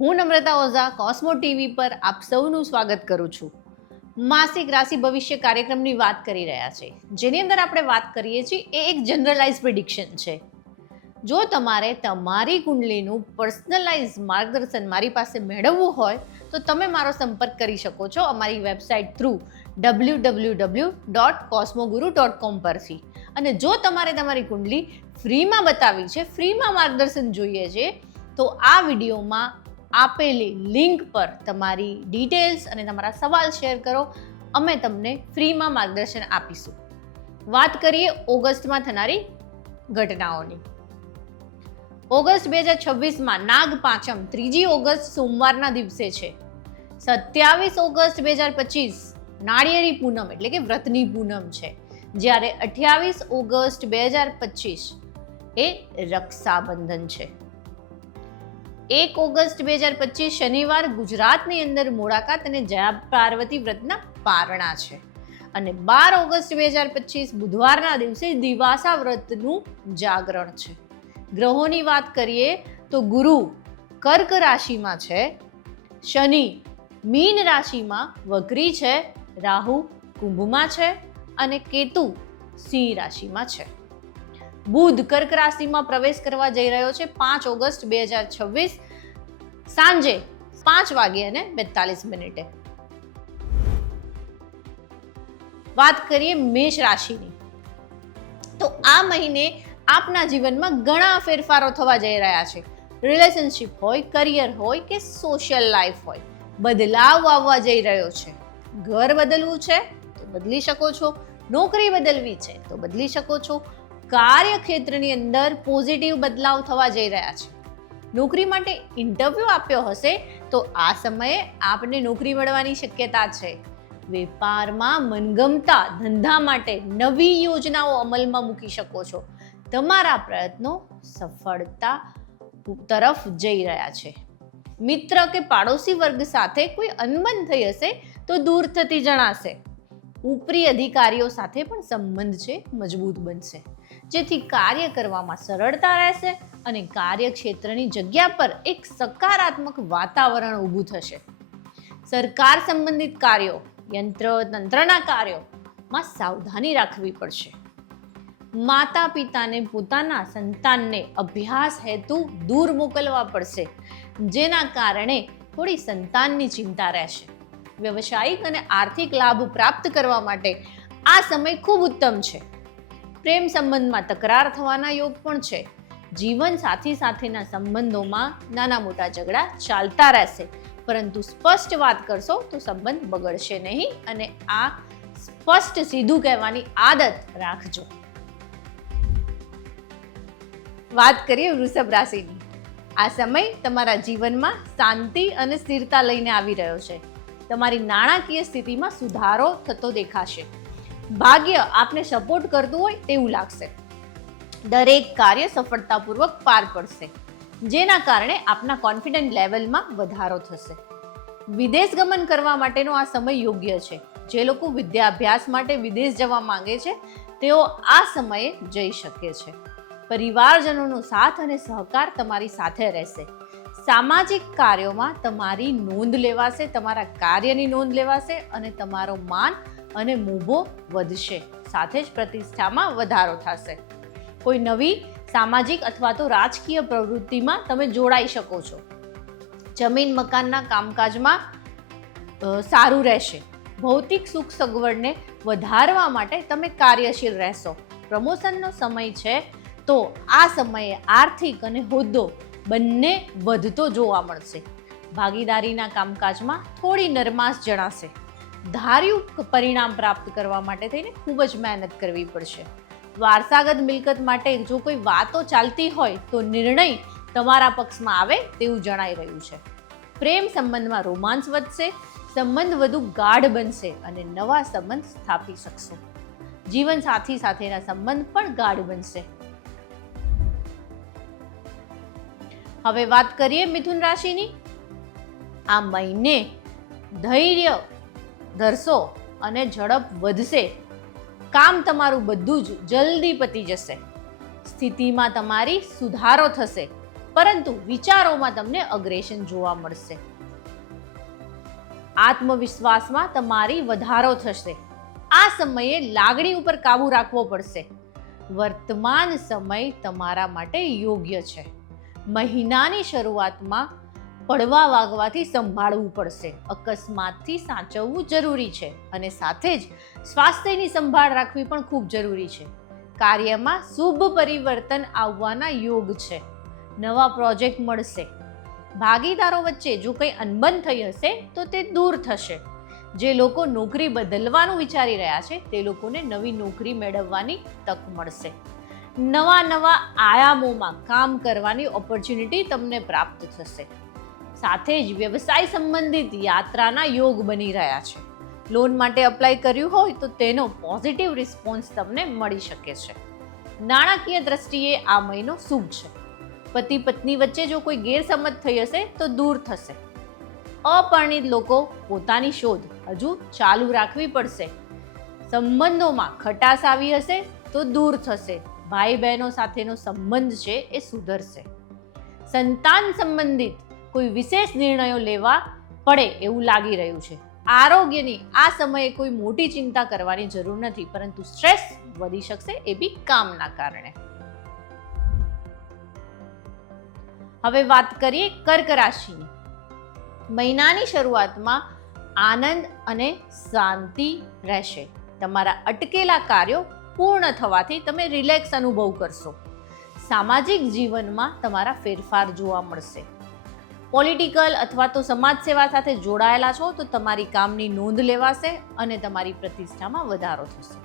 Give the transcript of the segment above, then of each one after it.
હું નમ્રતા ઓઝા કોસ્મો ટીવી પર આપ સૌનું સ્વાગત કરું છું. માસિક રાશિ ભવિષ્ય કાર્યક્રમની વાત કરી રહ્યા છે, જેની અંદર આપણે વાત કરીએ છીએ એ એક જનરલાઇઝ પ્રિડિક્શન છે. જો તમારે તમારી કુંડલીનું પર્સનલાઇઝ માર્ગદર્શન મારી પાસે મેળવવું હોય તો તમે મારો સંપર્ક કરી શકો છો અમારી વેબસાઇટ થ્રુ www.cosmoguru.com પરથી. અને જો તમારે તમારી કુંડલી ફ્રીમાં બતાવી છે, ફ્રીમાં માર્ગદર્શન જોઈએ છે, તો આ વિડીયોમાં આપેલી લિંક પર તમારી ડિટેલ્સ અને તમારા સવાલ શેર કરો. અમે તમને ફ્રીમાં માર્ગદર્શન આપીશું. વાત કરીએ ઓગસ્ટમાં થનારી ઘટનાઓની. ઓગસ્ટ 2026માં નાગ પાંચમ 3 ઓગસ્ટ સોમવારના દિવસે છે. 27 ઓગસ્ટ 2025 નાળિયેરી પૂનમ એટલે કે વ્રતની પૂનમ છે, જ્યારે 28 ઓગસ્ટ 2025 એ રક્ષાબંધન છે. 1 ઓગસ્ટ 2025 શનિવાર ગુજરાતની અંદર મોડાકાત અને જયા પાર્વતી વ્રતના પારણા છે. અને 12 ઓગસ્ટ 2025 બુધવારના દિવસે દિવાસા વ્રતનું જાગરણ છે. ગ્રહોની વાત કરીએ તો ગુરુ કર્ક રાશિમાં છે, શનિ મીન રાશિમાં વક્રી છે, રાહુ કુંભમાં છે અને કેતુ સિંહ રાશિમાં છે. બુધ કર્ક રાશિમાં પ્રવેશ કરવા જઈ રહ્યો છે 5 ઓગસ્ટ 2026 સાંજે 5:42. વાત કરીએ મેષ રાશિની, તો આ મહિને આપના જીવનમાં ઘણા ફેરફારો થવા જઈ રહ્યા છે. રિલેશનશિપ હોય, કરિયર હોય કે સોશિયલ લાઈફ હોય, બદલાવ આવવા જઈ રહ્યો છે. ઘર બદલવું છે તો બદલી શકો છો, નોકરી બદલવી છે તો બદલી શકો છો. કાર્યક્ષેત્રની અંદર પોઝિટિવ બદલાવ થવા જઈ રહ્યા છે. નોકરી માટે ઇન્ટરવ્યૂ આપ્યો હશે તો આ સમયે આપને નોકરી મળવાની શક્યતા છે. વેપારમાં મનગમતા ધંધા માટે નવી યોજનાઓ અમલમાં મૂકી શકો છો. તમારા પ્રયત્નો સફળતા તરફ જઈ રહ્યા છે. મિત્ર કે પાડોશી વર્ગ સાથે કોઈ અનબન થઈ હશે તો દૂર થતી જણાશે. ઉપરી અધિકારીઓ સાથે પણ સંબંધ છે મજબૂત બનશે, જેથી કાર્ય કરવામાં સરળતા રહેશે અને કાર્યક્ષેત્રની જગ્યા પર એક સકારાત્મક વાતાવરણ ઊભું થશે. સરકાર સંબંધિત કાર્યો, યંત્ર તંત્રના કાર્યોમાં સાવધાની રાખવી પડશે. માતા પિતાને પોતાના સંતાનને અભ્યાસ હેતુ દૂર મોકલવા પડશે, જેના કારણે થોડી સંતાનની ચિંતા રહેશે. વ્યવસાયિક અને આર્થિક લાભ પ્રાપ્ત કરવા માટે આ સમય ખૂબ ઉત્તમ છે. પ્રેમ સંબંધમાં તકરાર થવાના યોગ પણ છે. જીવન સાથી સાથેના સંબંધોમાં નાના મોટા ઝઘડા ચાલતા રહેશે, પરંતુ સ્પષ્ટ વાત કરશો તો સંબંધ બગડશે નહીં અને આ સ્પષ્ટ સીધું કહેવાની આદત રાખજો. વાત કરીએ વૃષભ રાશિની. આ સમય તમારા જીવનમાં શાંતિ અને સ્થિરતા લઈને આવી રહ્યો છે. તમારી નાણાકીય સ્થિતિમાં સુધારો થતો દેખાશે. ભાગ્ય આપને સપોર્ટ કરતું હોય તેવું લાગશે. દરેક કાર્ય સફળતાપૂર્વક પાર પડશે, જેના કારણે આપના કોન્ફિડન્ટ લેવલમાં વધારો થશે. વિદેશ ગમન કરવા માટેનો આ સમય યોગ્ય છે. જે લોકો વિદ્યાભ્યાસ માટે વિદેશ જવા માંગે છે તેઓ આ સમયે જઈ શકે છે. પરિવારજનોનો સાથ અને સહકાર તમારી સાથે રહેશે. સામાજિક કાર્યોમાં તમારી નોંધ લેવાશે, તમારા કાર્યની નોંધ લેવાશે અને તમારો માન અને મોભો વધશે. સાથે જ પ્રતિષ્ઠામાં વધારો થશે. કોઈ નવી સામાજિક અથવા તો રાજકીય પ્રવૃત્તિમાં તમે જોડાઈ શકો છો. જમીન મકાનના કામકાજમાં સારું રહેશે. ભૌતિક સુખ સગવડને વધારવા માટે તમે કાર્યશીલ રહેશો. પ્રમોશનનો સમય છે, તો આ સમયે આર્થિક અને હોદ્દો બંને વધતો જોવા મળશે. ભાગીદારીના કામકાજમાં થોડી નરમાશ જણાશે. ધાર્યું પરિણામ પ્રાપ્ત કરવા માટે થઈને ખૂબ જ મહેનત કરવી પડશે. વારસાગત મિલકત માટે જો કોઈ વાતો ચાલતી હોય તો નિર્ણય તમારા પક્ષમાં આવે તેવું જણાઈ રહ્યું છે. પ્રેમ સંબંધમાં રોમાંસ વધશે. સંબંધ વધુ ગાઢ બનશે અને નવા સંબંધ સ્થાપી શકશો. જીવન સાથી સાથેના સંબંધ પણ ગાઢ બનશે. હવે વાત કરીએ મિથુન રાશિની. આ મહિને ધૈર્ય ધરશો અને ઝડપ વધશે. કામ તમારું બધું જ જલ્દી પતી જશે. સ્થિતિમાં તમારી સુધારો થશે. પરંતુ વિચારોમાં તમને અગ્રેસન જોવા મળશે. આત્મવિશ્વાસમાં તમારી વધારો થશે. આ સમયે લાગણી ઉપર કાબુ રાખવો પડશે. વર્તમાન સમય તમારા માટે યોગ્ય છે. મહિનાની શરૂઆતમાં પડવા વાગવાથી સંભાળવું પડશે. અકસ્માતથી સાચવવું જરૂરી છે અને સાથે જ સ્વાસ્થ્યની સંભાળ રાખવી પણ ખૂબ જરૂરી છે. કાર્યમાં શુભ પરિવર્તન આવવાના યોગ છે. નવા પ્રોજેક્ટ મળશે. ભાગીદારો વચ્ચે જો કંઈ અનબન થઈ હશે તો તે દૂર થશે. જે લોકો નોકરી બદલવાનું વિચારી રહ્યા છે તે લોકોને નવી નોકરી મેળવવાની તક મળશે. નવા આયામોમાં કામ કરવાની ઓપોર્ચ્યુનિટી તમને પ્રાપ્ત થશે. સાથે જ વ્યવસાય સંબંધિત યાત્રાના યોગ બની રહ્યા છે. લોન માટે અપ્લાય કર્યું હોય તો તેનો પોઝિટિવ રિસ્પોન્સ તમને મળી શકે છે. નાણાકીય દ્રષ્ટિએ આ મહિનો શુભ છે. પતિ પત્ની વચ્ચે જો કોઈ ગેરસમજ થઈ હશે તો દૂર થશે. અપરિણિત લોકો પોતાની શોધ હજુ ચાલુ રાખવી પડશે. સંબંધોમાં ખટાશ આવી હશે તો દૂર થશે. ભાઈ બહેનો સાથેનો સંબંધ છે એ સુધરશે. સંતાન સંબંધિત કોઈ વિશેષ નિર્ણયો લેવા પડે એવું લાગી રહ્યું છે. આરોગ્યની આ સમયે કોઈ મોટી ચિંતા કરવાની જરૂર નથી, પરંતુ સ્ટ્રેસ વધી શકશે એ બી કામના કારણે. હવે વાત કરીએ કર્ક રાશિની. મહિનાની શરૂઆતમાં આનંદ અને શાંતિ રહેશે. તમારા અટકેલા કાર્યો પૂર્ણ થવાથી તમે રિલેક્સ અનુભવ કરશો. સામાજિક જીવનમાં તમારા ફેરફાર જોવા મળશે. પોલિટિકલ અથવા તો સમાજ સેવા સાથે જોડાયેલા છો તો તમારી કામની નોંધ લેવાશે અને તમારી પ્રતિષ્ઠામાં વધારો થશે.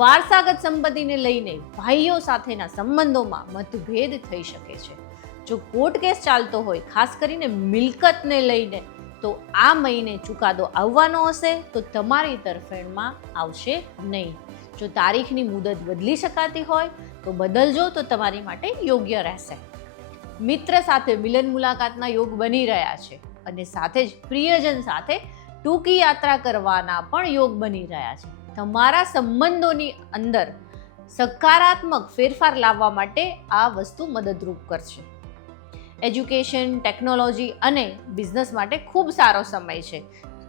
વારસાગત સંપત્તિને લઈને ભાઈઓ સાથેના સંબંધોમાં મતભેદ થઈ શકે છે. જો કોર્ટ કેસ ચાલતો હોય, ખાસ કરીને મિલકતને લઈને, તો આ મહિને ચુકાદો આવવાનો હશે તો તમારી તરફેણમાં આવશે નહીં. જો તારીખની મુદત બદલી શકાતી હોય તો બદલજો તો તમારી માટે યોગ્ય રહેશે. મિત્ર સાથે મિલન મુલાકાતના યોગ બની રહ્યા છે અને સાથે જ પ્રિયજન સાથે ટૂંકી યાત્રા કરવાના પણ યોગ બની રહ્યા છે. તમારા સંબંધોની અંદર સકારાત્મક ફેરફાર લાવવા માટે આ વસ્તુ મદદરૂપ કરશે. એજ્યુકેશન, ટેકનોલોજી અને બિઝનેસ માટે ખૂબ સારો સમય છે.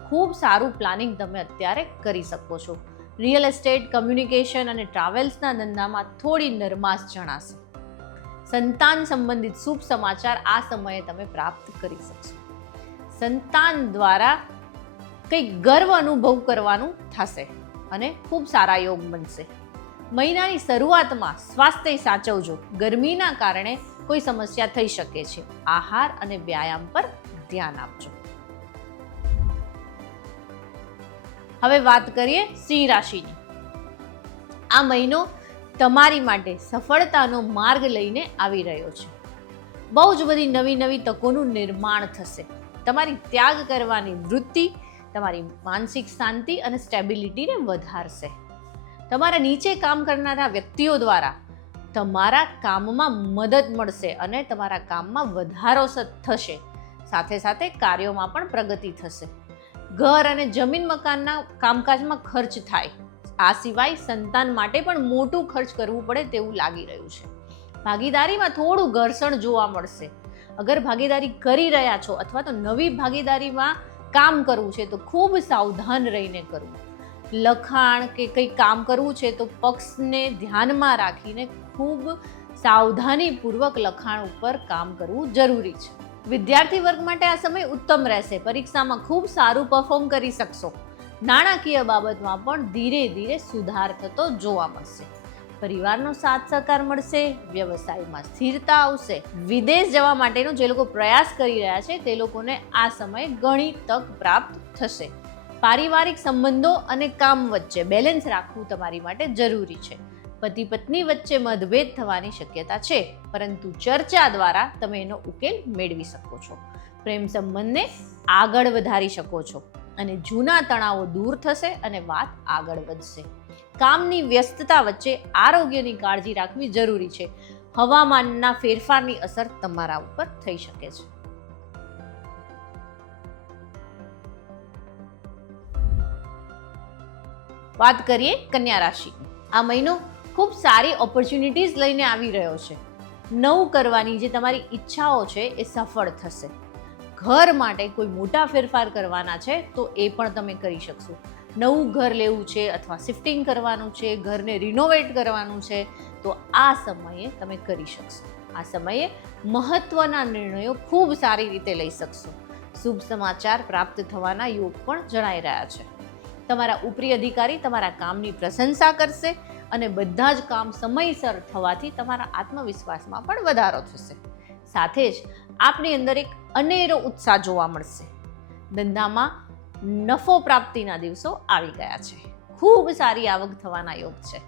ખૂબ સારું પ્લાનિંગ તમે અત્યારે કરી શકો છો. રિયલ એસ્ટેટ, કમ્યુનિકેશન અને ટ્રાવેલ્સના ધંધામાં થોડી નરમાશ જણાશે. સંતાન સંબંધિત શુભ સમાચાર આ સમયે તમે પ્રાપ્ત કરી શકશો. સંતાન દ્વારા કંઈક ગર્વ અનુભવ કરવાનું થશે અને ખૂબ સારા યોગ બનશે. મહિનાની શરૂઆતમાં સ્વાસ્થ્ય સાચવજો. ગરમીના કારણે કોઈ સમસ્યા થઈ શકે છે. આહાર અને વ્યાયામ પર ધ્યાન આપજો. હવે વાત કરીએ સિંહ રાશિની. આ મહિનો તમારી માટે સફળતાનો માર્ગ લઈને આવી રહ્યો છે. બહુ જ બધી નવી તકોનું નિર્માણ થશે. તમારી ત્યાગ કરવાની વૃત્તિ તમારી માનસિક શાંતિ અને સ્ટેબિલિટીને વધારશે. તમારા નીચે કામ કરનારા વ્યક્તિઓ દ્વારા તમારા કામમાં મદદ મળશે અને તમારા કામમાં વધારો થશે. સાથે સાથે કાર્યોમાં પણ પ્રગતિ થશે. ઘર અને જમીન મકાનના કામકાજમાં ખર્ચ થાય. આ સિવાય સંતાન માટે પણ મોટું ખર્ચ કરવું પડે તેવું લાગી રહ્યું છે. ભાગીદારીમાં થોડું ઘર્ષણ જોવા મળશે. અગર ભાગીદારી કરી રહ્યા છો અથવા તો નવી ભાગીદારીમાં કામ કરવું છે તો ખૂબ સાવધાન રહીને કરવું. લખાણ કે કંઈ કામ કરવું છે તો પક્ષને ધ્યાનમાં રાખીને ખૂબ સાવધાનીપૂર્વક લખાણ ઉપર કામ કરવું જરૂરી છે. વિદ્યાર્થી વર્ગ માટે આ સમય ઉત્તમ રહેશે. પરીક્ષામાં ખૂબ સારું પરફોર્મ કરી શકશો. નાણાકીય બાબતમાં પણ ધીરે ધીરે સુધાર થતો જોવા મળશે. પરિવારનો સાથ સહકાર મળશે. વ્યવસાયમાં સ્થિરતા આવશે. વિદેશ જવા માટેનો જે લોકો પ્રયાસ કરી રહ્યા છે તે લોકોને આ સમયે ઘણી તક પ્રાપ્ત થશે. પારિવારિક સંબંધો અને કામ વચ્ચે બેલેન્સ રાખવું તમારી માટે જરૂરી છે. પતિ પત્ની વચ્ચે મતભેદ થવાની શક્યતા છે, પરંતુ ચર્ચા દ્વારા તમે એનો ઉકેલ મેળવી શકો છો. પ્રેમ સંબંધને આગળ વધારી શકો છો અને જૂના તણાવો દૂર થશે અને વાત આગળ વધશે. કામની વ્યસ્તતા વચ્ચે આરોગ્યની કાળજી રાખવી જરૂરી છે. હવામાનના ફેરફારની અસર તમારા ઉપર થઈ શકે છે. વાત કરીએ કન્યા રાશિ. આ મહિનો ખૂબ સારી ઓપોર્ચ્યુનિટીઝ લઈને આવી રહ્યો છે. નવું કરવાની જે તમારી ઈચ્છાઓ છે એ સફળ થશે. ઘર માટે કોઈ મોટા ફેરફાર કરવાના છે તો એ પણ તમે કરી શકશો. નવું ઘર લેવું છે અથવા શિફ્ટિંગ કરવાનું છે, ઘરને રિનોવેટ કરવાનું છે, તો આ સમયે તમે કરી શકશો. આ સમયે મહત્વના નિર્ણયો ખૂબ સારી રીતે લઈ શકશો. શુભ સમાચાર પ્રાપ્ત થવાના યોગ પણ જણાઈ રહ્યા છે. તમારા ઉપરી અધિકારી તમારા કામની પ્રશંસા કરશે અને બધા જ કામ સમયસર થવાથી તમારા આત્મવિશ્વાસમાં પણ વધારો થશે. સાથે જ આપની અંદર એક અનેરો ઉત્સાહ જોવા મળશે. ધંધામાં નફો પ્રાપ્તિના દિવસો આવી ગયા છે. ખૂબ સારી આવક થવાના યોગ છે.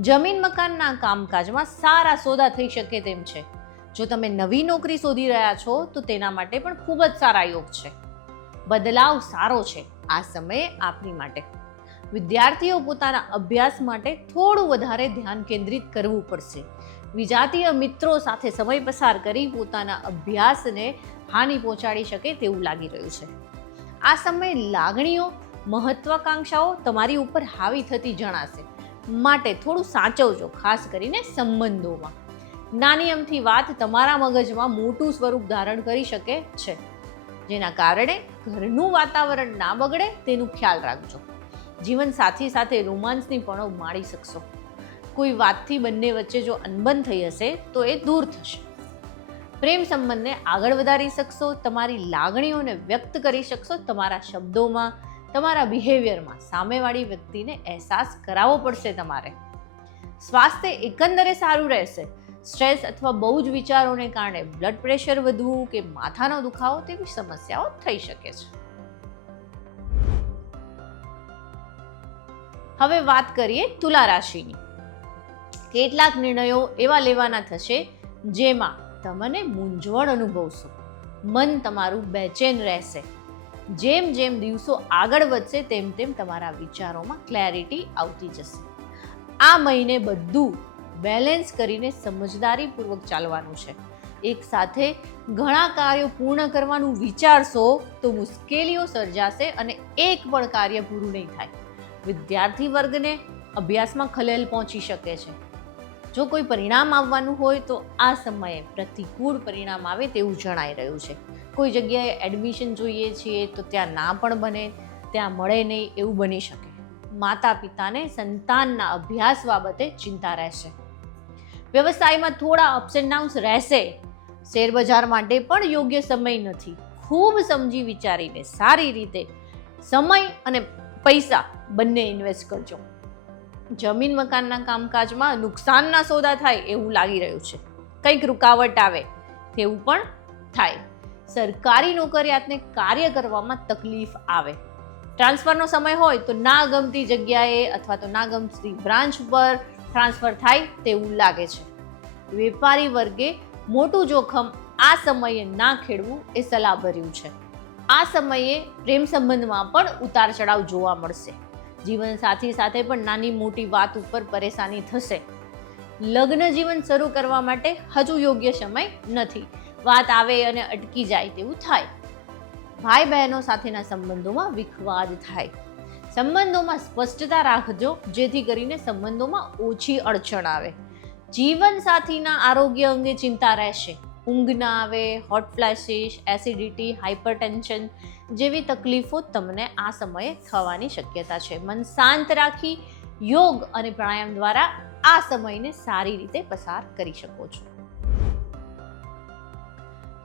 જમીન મકાનના કામકાજમાં સારા સોદા થઈ શકે તેમ છે. જો તમે નવી નોકરી શોધી રહ્યા છો તો તેના માટે પણ ખૂબ જ સારા યોગ છે. બદલાવ સારો છે આ સમયે આપની માટે. વિદ્યાર્થીઓ પોતાના અભ્યાસ માટે થોડું વધારે ધ્યાન કેન્દ્રિત કરવું પડશે. વિજાતીય મિત્રો સાથે સમય પસાર કરી પોતાના અભ્યાસને હાનિ પહોંચાડી શકે તેવું લાગી રહ્યું છે. આ સમયે લાગણીઓ, મહત્વાકાંક્ષાઓ તમારી ઉપર હાવી થતી જણાશે, માટે થોડું સાચવજો, ખાસ કરીને સંબંધોમાં. નાની અમથી વાત તમારા મગજમાં મોટું સ્વરૂપ ધારણ કરી શકે છે, જેના કારણે ઘરનું વાતાવરણ ના બગડે તેનું ખ્યાલ રાખજો. જીવન સાથી સાથે રોમાન્સની પણો માણી શકશો. કોઈ વાતથી બંને વચ્ચે જો અનબન થઈ હશે તો એ દૂર થશે. પ્રેમ સંબંધને આગળ વધારી શકશો. તમારી લાગણીઓને વ્યક્ત કરી શકશો. તમારા શબ્દોમાં, તમારા બિહેવિયરમાં સામેવાળી વ્યક્તિને અહેસાસ કરાવવો પડશે તમારે. સ્વાસ્થ્ય એકંદરે સારું રહેશે. સ્ટ્રેસ અથવા બહુ જ વિચારોને કારણે બ્લડ પ્રેશર વધવું કે માથાનો દુખાવો તેવી સમસ્યાઓ થઈ શકે છે. હવે વાત કરીએ તુલા રાશિની. કેટલાક નિર્ણયો એવા લેવાના થશે જેમાં તમને મૂંઝવણ અનુભવશો. મન તમારું બેચેન રહેશે. જેમ જેમ દિવસો આગળ વધશે તેમ તેમ તમારા વિચારોમાં ક્લેરિટી આવતી જશે. આ મહિને બધું બેલેન્સ કરીને સમજદારીપૂર્વક ચાલવાનું છે. એક સાથે ઘણા કાર્યો પૂર્ણ કરવાનું વિચારશો તો મુશ્કેલીઓ સર્જાશે અને એક પણ કાર્ય પૂરું નહીં થાય. વિદ્યાર્થી વર્ગને અભ્યાસમાં ખલેલ પહોંચી શકે છે. જો કોઈ પરિણામ આવવાનું હોય તો આ સમયે પ્રતિકૂળ પરિણામ આવે તેવું જણાઈ રહ્યું છે. કોઈ જગ્યાએ એડમિશન જોઈએ છીએ તો ત્યાં ના પણ બને, ત્યાં મળે નહીં એવું બની શકે. માતા પિતાને સંતાનના અભ્યાસ બાબતે ચિંતા રહેશે. વ્યવસાયમાં થોડા અપ્સ એન્ડ ડાઉન્સ રહેશે. શેરબજાર માટે પણ યોગ્ય સમય નથી. ખૂબ સમજી વિચારીને સારી રીતે સમય અને પૈસા બંને ઇન્વેસ્ટ કરજો. જમીન મકાનના કામકાજમાં નુકસાનના સોદા થાય એવું લાગી રહ્યું છે. કંઈક રૂકાવટ આવે તેવું પણ થાય. સરકારી નોકરિયાતને કાર્ય કરવામાં તકલીફ આવે. ટ્રાન્સફરનો સમય હોય તો ના ગમતી જગ્યાએ અથવા તો ના ગમતી બ્રાન્ચ પર ટ્રાન્સફર થાય તેવું લાગે છે. વેપારી વર્ગે મોટું જોખમ આ સમયે ના ખેડવું એ સલાહભર્યું છે. આ સમયે પ્રેમ સંબંધમાં પણ ઉતાર ચઢાવ જોવા મળશે. જીવન સાથી સાથે પણ નાની મોટી વાત ઉપર પરેશાની થશે. લગ્ન જીવન શરૂ કરવા માટે હજુ યોગ્ય સમય નથી. વાત આવે અને અટકી જાય તેવું થાય. ભાઈ બહેનો સાથેના સંબંધોમાં વિખવાદ થાય. સંબંધોમાં સ્પષ્ટતા રાખજો જેથી કરીને સંબંધોમાં ઓછી અડચણ આવે. જીવન સાથીના આરોગ્ય અંગે ચિંતા રહેશે. ઊંઘ ના આવે, હોટ ફ્લેશિસ, એસિડિટી, હાઇપરટેન્શન જેવી તકલીફો તમને આ સમયે થવાની શક્યતા છે. મન શાંત રાખી યોગ અને પ્રાણાયામ દ્વારા આ સમયને સારી રીતે પસાર કરી શકો છો.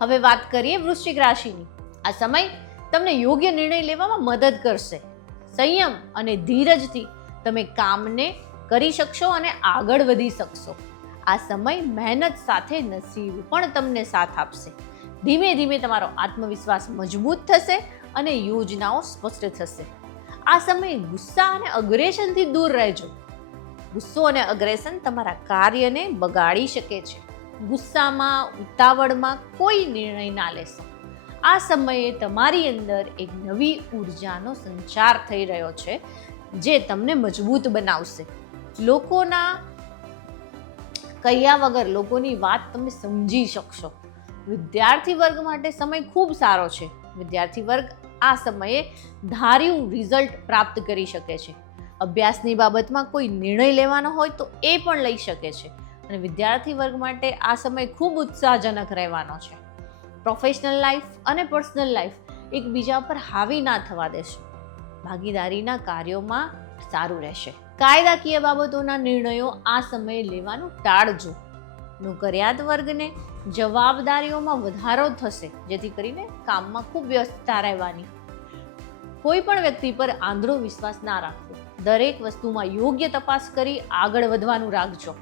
હવે વાત કરીએ વૃશ્ચિક રાશિની. આ સમય તમને યોગ્ય નિર્ણય લેવામાં મદદ કરશે. સંયમ અને ધીરજથી તમે કામને કરી શકશો અને આગળ વધી શકશો. આ સમય મહેનત સાથે નસીબ પણ તમને સાથ આપશે. ધીમે ધીમે તમારો આત્મવિશ્વાસ મજબૂત થશે અને યોજનાઓ સ્પષ્ટ થશે. આ સમયે ગુસ્સા અને અગ્રેશનથી દૂર રહેજો. ગુસ્સો અને અગ્રેશન તમારા કાર્યને બગાડી શકે છે. ગુસ્સામાં, ઉતાવળમાં કોઈ નિર્ણય ના લેશો. આ સમયે તમારી અંદર એક નવી ઉર્જાનો સંચાર થઈ રહ્યો છે જે તમને મજબૂત બનાવશે. લોકોના કહ્યા વગર લોકોની વાત તમે સમજી શકશો. વિદ્યાર્થી વર્ગ માટે સમય ખૂબ સારો છે. વિદ્યાર્થી વર્ગ આ સમયે ધાર્યું રિઝલ્ટ પ્રાપ્ત કરી શકે છે. અભ્યાસની બાબતમાં કોઈ નિર્ણય લેવાનો હોય તો એ પણ લઈ શકે છે અને વિદ્યાર્થી વર્ગ માટે આ સમય ખૂબ ઉત્સાહજનક રહેવાનો છે. પ્રોફેશનલ લાઈફ અને પર્સનલ લાઈફ એકબીજા પર હાવી ના થવા દેશે. ભાગીદારીના કાર્યોમાં સારું રહેશે. કાયદાકીય બાબતોના નિર્ણયો આ સમયે લેવાનું ટાળજો. નોકરિયાત વર્ગને જવાબદારીઓમાં વધારો થશે, જેથી કરીને કામમાં ખૂબ વ્યસ્તતા રહેવાની. કોઈ પણ વ્યક્તિ પર આંધળો વિશ્વાસ ના રાખવો. દરેક વસ્તુમાં યોગ્ય તપાસ કરી આગળ વધવાનું રાખજો.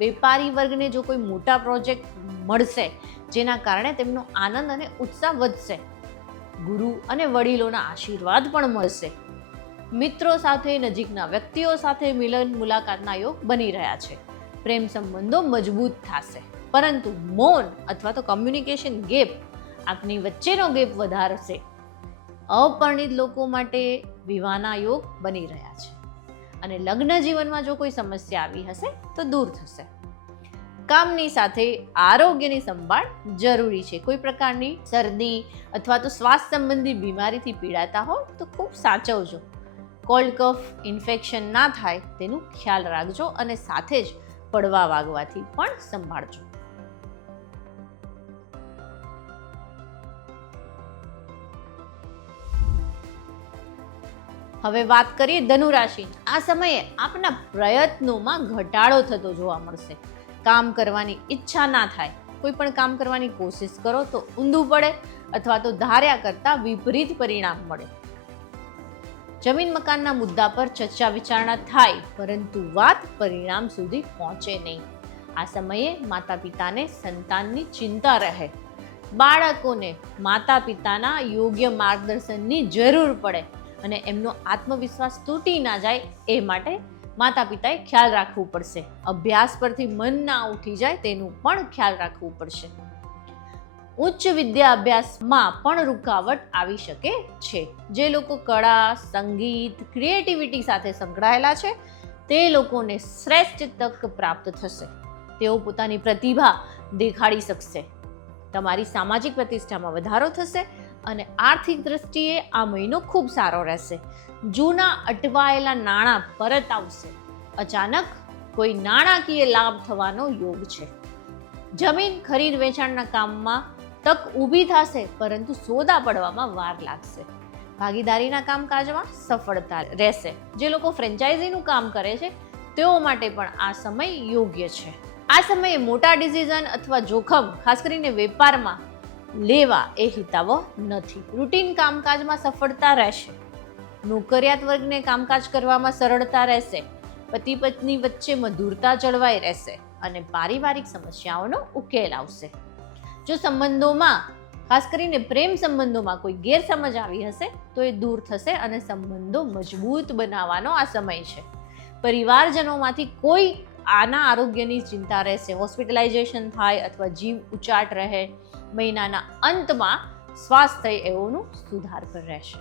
વેપારી વર્ગને જો કોઈ મોટા પ્રોજેક્ટ મળશે, જેના કારણે તેમનો આનંદ અને ઉત્સાહ વધશે. ગુરુ અને વડીલોના આશીર્વાદ પણ મળશે. મિત્રો સાથે, નજીકના વ્યક્તિઓ સાથે મિલન મુલાકાતના યોગ બની રહ્યા છે. પ્રેમ સંબંધો મજબૂત થશે, પરંતુ મૌન અથવા તો કમ્યુનિકેશન ગેપ, આપની વચ્ચેનો ગેપ વધારશે. અપરિણિત લોકો માટે વિવાહના યોગ બની રહ્યા છે, અને લગ્ન જીવનમાં જો કોઈ સમસ્યા આવી હશે તો દૂર થશે. કામની સાથે આરોગ્યની સંભાળ જરૂરી છે. કોઈ પ્રકારની શરદી અથવા તો શ્વાસ સંબંધી બીમારીથી પીડાતા હો તો ખૂબ સાચવજો. કોલ્ડ કફ ઇન્ફેક્શન ના થાય તેનું ખ્યાલ રાખજો, અને સાથે જ પડવા વાગવાથી પણ સંભાળજો. હવે વાત કરીએ ધનુ રાશિ. આ સમયે આપના પ્રયત્નોમાં ઘટાડો થતો જોવા મળશે. કામ કરવાની ઈચ્છા ના થાય. કોઈ પણ કામ કરવાની કોશિશ કરો તો ઊંધું પડે અથવા તો ધાર્યા કરતા વિપરીત પરિણામ મળે. જમીન મકાનના મુદ્દા પર ચર્ચા વિચારણા થાય, પરંતુ વાત પરિણામ સુધી પહોંચે નહીં. આ સમયે માતા પિતાને સંતાનની ચિંતા રહે. બાળકોને માતા પિતાના યોગ્ય માર્ગદર્શનની જરૂર પડે, અને એમનો આત્મવિશ્વાસ તૂટી ના જાય એ માટે માતા પિતાએ ખ્યાલ રાખવું પડશે. અભ્યાસ પરથી મન ના ઉઠી જાય તેનું પણ ખ્યાલ રાખવું પડશે. ઉચ્ચ વિદ્યા અભ્યાસમાં પણ રૂકાવટ આવી શકે છે. જે લોકો કળા, સંગીત, ક્રિએટિવિટી સાથે સંકળાયેલા છે તે લોકોને શ્રેષ્ઠ તક પ્રાપ્ત થશે. તેઓ પોતાની પ્રતિભા દેખાડી શકશે. તમારી સામાજિક પ્રતિષ્ઠામાં વધારો થશે, અને આર્થિક દ્રષ્ટિએ આ મહિનો ખૂબ સારો રહેશે. જૂના અટવાયેલા નાણાં પરત આવશે. અચાનક કોઈ નાણાકીય લાભ થવાનો યોગ છે. જમીન ખરીદ વેચાણના કામમાં તક ઊભી થશે, પરંતુ સોદા પડવામાં વાર લાગશે. ભાગીદારીના કામકાજમાં સફળતા રહેશે. જે લોકો ફ્રેન્ચાઇઝીનું કામ કરે છે તેઓ માટે પણ આ સમય યોગ્ય છે. આ સમયે મોટા ડિસિઝન અથવા જોખમ, ખાસ કરીને વેપારમાં લેવા એ હિતાવહ નથી. રૂટીન કામકાજમાં સફળતા રહેશે. નોકરિયાત વર્ગને કામકાજ કરવામાં સરળતા રહેશે. પતિ પત્ની વચ્ચે મધુરતા જળવાઈ રહેશે, અને પારિવારિક સમસ્યાઓનો ઉકેલ આવશે. જો સંબંધોમાં, ખાસ કરીને પ્રેમ સંબંધોમાં કોઈ ગેરસમજ આવી હશે તો એ દૂર થશે, અને સંબંધો મજબૂત બનાવવાનો આ સમય છે. પરિવારજનોમાંથી કોઈ આના આરોગ્યની ચિંતા રહેશે. હોસ્પિટલાઇઝેશન થાય અથવા જીવ ઉચાટ રહે. મહિનાના અંતમાં સ્વાસ્થ્ય એવોનું સુધાર પર રહેશે.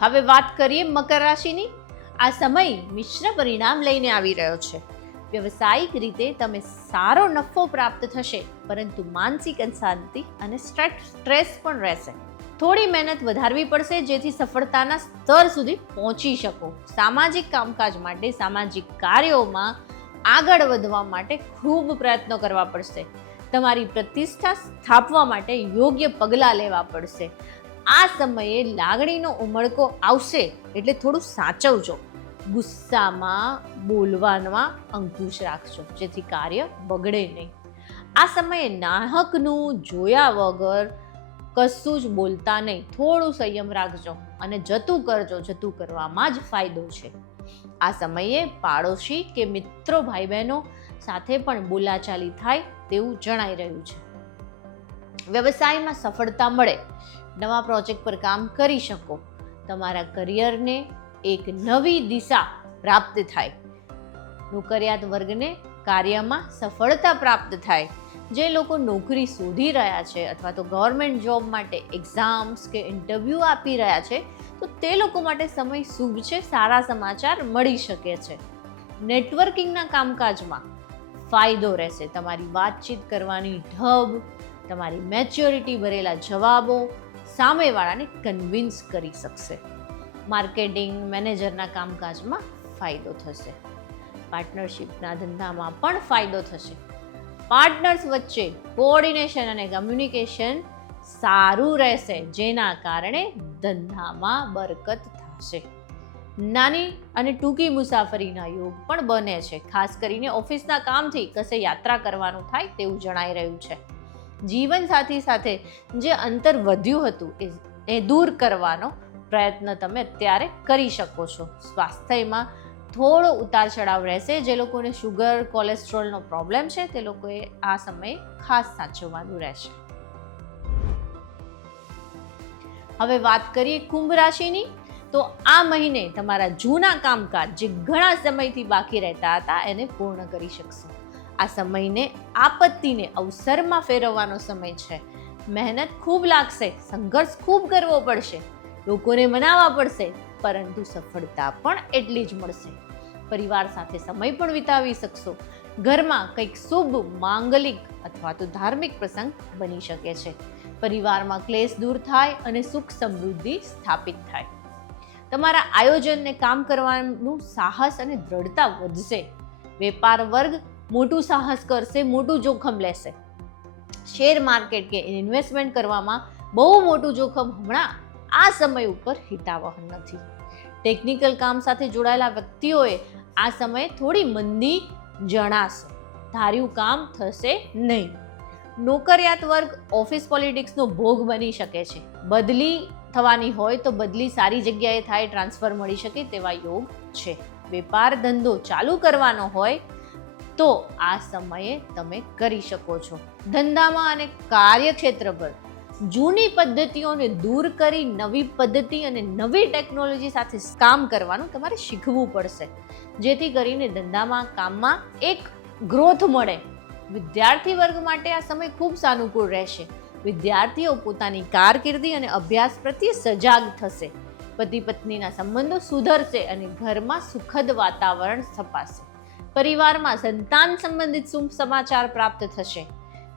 હવે વાત કરીએ મકર રાશિની. આ સમય મિશ્ર પરિણામ લઈને આવી રહ્યો છે. વ્યવસાયિક રીતે તમે સારો નફો પ્રાપ્ત થશે, પરંતુ માનસિક અશાંતિ અને સ્ટ્રેસ પણ રહેશે. થોડી મહેનત વધારવી પડશે, જેથી સફળતાના સ્તર સુધી પહોંચી શકો. સામાજિક કામકાજ માટે, સામાજિક કાર્યોમાં આગળ વધવા માટે ખૂબ પ્રયત્નો કરવા પડશે. તમારી પ્રતિષ્ઠા સ્થાપવા માટે યોગ્ય પગલાં લેવા પડશે. આ સમયે લાગણીનો ઉમળકો આવશે, એટલે થોડું સાચવજો. ગુસ્સામાં બોલવામાં અંકુશ રાખજો, જેથી કાર્ય બગડે નહીં. આ સમયે નાહકનું જોયા વગર કશું જ બોલતા નહીં. થોડું સંયમ રાખજો અને જતું કરજો. જતું કરવામાં જ ફાયદો છે. આ સમયે પાડોશી કે મિત્રો, ભાઈ બહેનો સાથે પણ બોલાચાલી થાય તેવું જણાઈ રહ્યું છે. વ્યવસાયમાં સફળતા મળે. નવા પ્રોજેક્ટ પર કામ કરી શકો. તમારા કરિયરને એક નવી દિશા પ્રાપ્ત થાય. નોકરિયાત વર્ગને કાર્યમાં સફળતા પ્રાપ્ત થાય. જે લોકો નોકરી શોધી રહ્યા છે અથવા તો ગવર્મેન્ટ જોબ માટે એક્ઝામ્સ કે ઇન્ટરવ્યૂ આપી રહ્યા છે, તો તે લોકો માટે સમય શુભ છે. સારા સમાચાર મળી શકે છે. નેટવર્કિંગના કામકાજમાં ફાયદો રહેશે. તમારી વાતચીત કરવાની ઢબ, તમારી મેચ્યોરિટી ભરેલા જવાબો સામેવાળાને કન્વિન્સ કરી શકશે. માર્કેટિંગ મેનેજરના કામકાજમાં ફાયદો થશે. પાર્ટનરશિપના ધંધામાં પણ ફાયદો થશે. પાર્ટનર્સ વચ્ચે કોઓર્ડિનેશન અને કમ્યુનિકેશન સારું રહેશે, જેના કારણે ધંધામાં બરકત થશે. નાની અને ટૂંકી મુસાફરીના યોગ પણ બને છે. ખાસ કરીને ઓફિસના કામથી કશે યાત્રા કરવાનું થાય તેવું જણાઈ રહ્યું છે. જીવનસાથી સાથે જે અંતર વધ્યું હતું એ દૂર કરવાનો પ્રયત્ન તમે અત્યારે કરી શકો છો. સ્વાસ્થ્યમાં થોડો ઉતાર ચઢાવ રહેશે. જે લોકોને શુગર, કોલેસ્ટ્રોલનો પ્રોબ્લેમ છે તે લોકોએ આ સમયે ખાસ સાચવવાનું રહેશે. હવે વાત કરીએ કુંભ રાશિની, તો આ મહિને તમારા જૂના કામકાજ જે ઘણા સમયથી બાકી રહેતા હતા એને પૂર્ણ કરી શકશો. આ સમયને આપત્તિને અવસરમાં ફેરવવાનો સમય છે. મહેનત ખૂબ લાગશે, સંઘર્ષ ખૂબ કરવો પડશે, લોકોને મનાવવા પડશે, પરંતુ સફળતા પણ એટલી જ મળશે. પરિવાર સાથે સમય પણ વિતાવી શકશો. ઘરમાં કંઈક શુભ, માંગલિક અથવા તો ધાર્મિક પ્રસંગ બની શકે છે. પરિવારમાં ક્લેશ દૂર થાય અને સુખ સમૃદ્ધિ સ્થાપિત થાય. તમારા આયોજનને કામ કરવાનું સાહસ અને દ્રઢતા વધશે. વેપાર વર્ગ મોટું સાહસ કરશે, મોટું જોખમ લેશે. શેર માર્કેટ કે ઇન્વેસ્ટમેન્ટ કરવામાં બહુ મોટું જોખમ હમણાં આ સમય ઉપર હિતાવહ નથી. ટેકનિકલ કામ સાથે જોડાયેલા વ્યક્તિઓએ આ સમયે થોડી મંદી જણાશે. ધાર્યું કામ થશે નહીં. નોકરિયાત વર્ગ ઓફિસ પોલિટિક્સનો ભોગ બની શકે છે. બદલી થવાની હોય તો બદલી સારી જગ્યાએ થાય, ટ્રાન્સફર મળી શકે તેવા યોગ છે. વેપાર ધંધો ચાલુ કરવાનો હોય તો આ સમયે તમે કરી શકો છો. ધંધામાં અને કાર્યક્ષેત્ર પર જૂની પદ્ધતિઓને દૂર કરી નવી પદ્ધતિ અને નવી ટેકનોલોજી સાથે કામ કરવાનું તમારે શીખવું પડશે, જેથી કરીને ધંધામાં, કામમાં એક ગ્રોથ મળે. વિદ્યાર્થી વર્ગ માટે આ સમય ખૂબ સાનુકૂળ રહેશે. વિદ્યાર્થીઓ પોતાની કારકિર્દી અને અભ્યાસ પ્રત્યે સજાગ થશે. પતિ પત્નીના સંબંધો સુધરશે અને ઘરમાં સુખદ વાતાવરણ સ્થપાશે. પરિવારમાં સંતાન સંબંધિત શુભ સમાચાર પ્રાપ્ત થશે.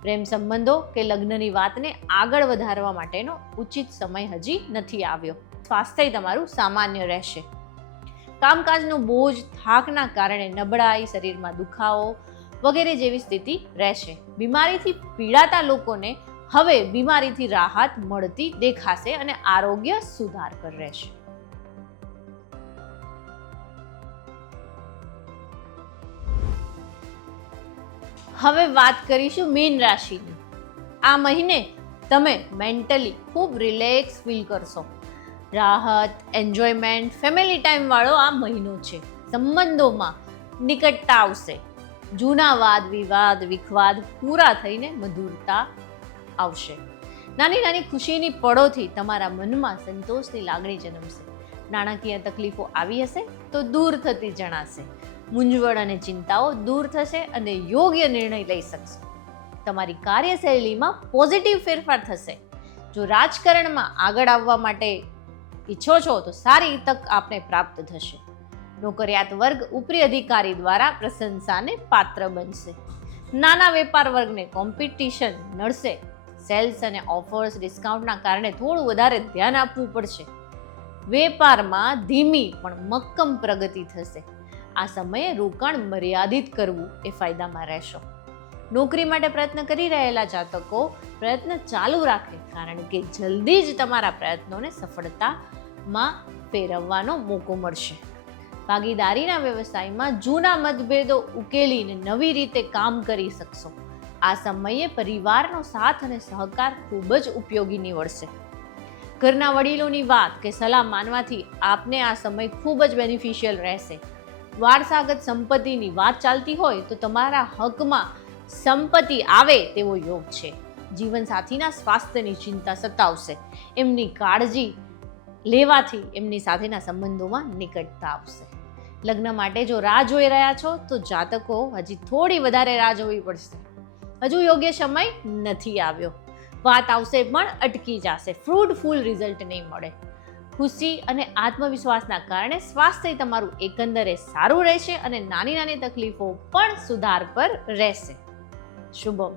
પ્રેમ સંબંધો કે લગ્નની વાતને આગળ વધારવા માટેનો ઉચિત સમય હજી નથી આવ્યો. સ્વાસ્થ્ય તમારું સામાન્ય રહેશે. કામકાજનો બોજ, થાકના કારણે નબળાઈ, શરીરમાં દુખાવો વગેરે જેવી સ્થિતિ રહેશે. બીમારીથી પીડાતા લોકોને હવે બીમારીથી રાહત મળતી દેખાશે અને આરોગ્ય સુધાર પર રહેશે. હવે વાત કરીશું મીન રાશિની. આ મહિને તમે મેન્ટલી ખૂબ રિલેક્સ ફીલ કરશો. રાહત, એન્જોયમેન્ટ, ફેમિલી ટાઈમ વાળો આ મહિનો છે. સંબંધોમાં નિકટતા આવશે. જૂના વાદ વિવાદ, વિખવાદ પૂરા થઈને મધુરતા આવશે. નાની નાની ખુશીની પળોથી તમારા મનમાં સંતોષની લાગણી જન્મશે. નાણાકીય તકલીફો આવી હશે તો દૂર થતી જણાશે. મૂંઝવણ અને ચિંતાઓ દૂર થશે અને યોગ્ય નિર્ણય લઈ શકશો. તમારી કાર્યશૈલીમાં પોઝિટિવ ફેરફાર થશે. જો રાજકારણમાં આગળ આવવા માટે ઈચ્છો છો તો સારી તક આપને પ્રાપ્ત થશે. નોકરિયાત વર્ગ ઉપરી અધિકારી દ્વારા પ્રશંસાને પાત્ર બનશે. નાના વેપાર વર્ગને કોમ્પિટિશન નડશે. સેલ્સ અને ઓફર્સ, ડિસ્કાઉન્ટના કારણે થોડું વધારે ધ્યાન આપવું પડશે. વેપારમાં ધીમી પણ મક્કમ પ્રગતિ થશે. આ સમયે રોકાણ મર્યાદિત કરવું એ ફાયદામાં રહેશો. નોકરી માટે પ્રયત્ન કરી રહેલા જાતકો પ્રયત્ન ચાલુ રાખે, કારણ કે જલ્દી જ તમારા પ્રયત્નોને સફળતામાં ફેરવવાનો મોકો મળશે. ભાગીદારીના વ્યવસાયમાં જૂના મતભેદો ઉકેલીને નવી રીતે કામ કરી શકશો. આ સમયે પરિવારનો સાથ અને સહકાર ખૂબ જ ઉપયોગી નીવડશે. ઘરના વડીલોની વાત કે સલાહ માનવાથી આપને આ સમય ખૂબ જ બેનિફિશિયલ રહેશે. વારસાગત સંપત્તિની વાત ચાલતી હોય તો તમારા હકમાં સંપત્તિ આવે તેવો યોગ છે. જીવનસાથીના સ્વાસ્થ્યની ચિંતા સતાવશે. એમની કાળજી લેવાથી એમની સાથેના સંબંધોમાં નિકટતા આવશે. લગ્ન માટે જો રાહ જોઈ રહ્યા છો તો જાતકો હજી થોડી વધારે રાહ જોવી પડશે. હજુ યોગ્ય સમય નથી આવ્યો. વાત આવશે પણ અટકી જશે. ફ્રૂટફુલ રિઝલ્ટ નહીં મળે. ખુશી અને આત્મવિશ્વાસના કારણે સ્વાસ્થ્ય તમારું એકંદરે સારું રહેશે અને નાની નાની તકલીફો પણ સુધાર પર રહેશે. શુભમ.